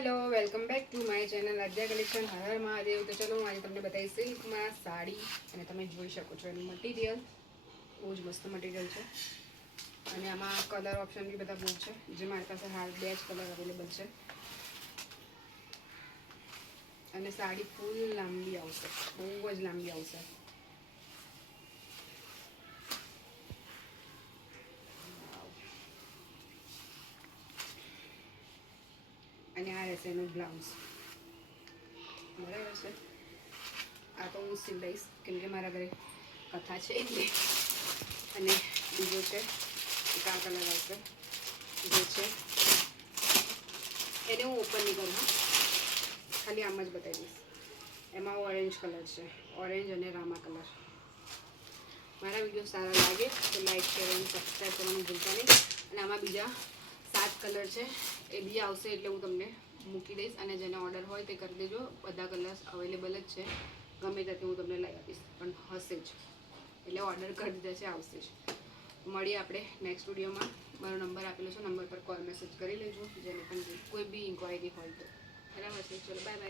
Hello welcome back to my channel Aadya collection. Har Har Mahadev. તો ચલો હું આજે તમને બતાવીશ સિલ્કમાં સાડી અને તમે જોઈ શકો છો એનું મટીરિયલ બહુ જ મસ્ત મટીરિયલ છે અને આમાં કલર ઓપ્શન બી બધા બહુ છે. જે મારી પાસે હાલ 2 જ કલર અવેલેબલ છે અને સાડી ફૂલ લાંબી આવશે, બહુ જ લાંબી આવશે. અને આ રહેશે એનું બ્લાઉઝ. બરાબર છે. આ તો હું સિલાઈશ કેમ કે મારા ઘરે કથા છે એટલે. અને બીજો છે એક આ કલર આવશે જે છે એને હું ઓપન નહીં કરું, હા ખાલી આમ જ બતાવી દઈશ. એમાં ઓરેન્જ કલર છે, ઓરેન્જ અને રામા કલર. મારા વિડીયો સારા લાગે તો લાઈક શેર અને સબસ્ક્રાઈબ કરવાનું ભૂલતા નહીં. અને આમાં બીજા 7 કલર છે એ બી આવશે એટલે હું તમને મૂકી દઈશ અને જેને ઓર્ડર હોય તે કરી દેજો. બધા કલર્સ અવેલેબલ જ છે, ગમે ત્યાંથી હું તમને લઈ આપીશ પણ હશે જ એટલે ઓર્ડર કરી દીધા છે, આવશે જ. મળીએ આપણે નેક્સ્ટ વિડીયોમાં. મારો નંબર આપેલો છે, નંબર પર કોલ મેસેજ કરી લેજો જેને પણ કોઈ બી ઇન્ક્વાયરી હોય તો. બરાબર છે. ચલો બાય બાય.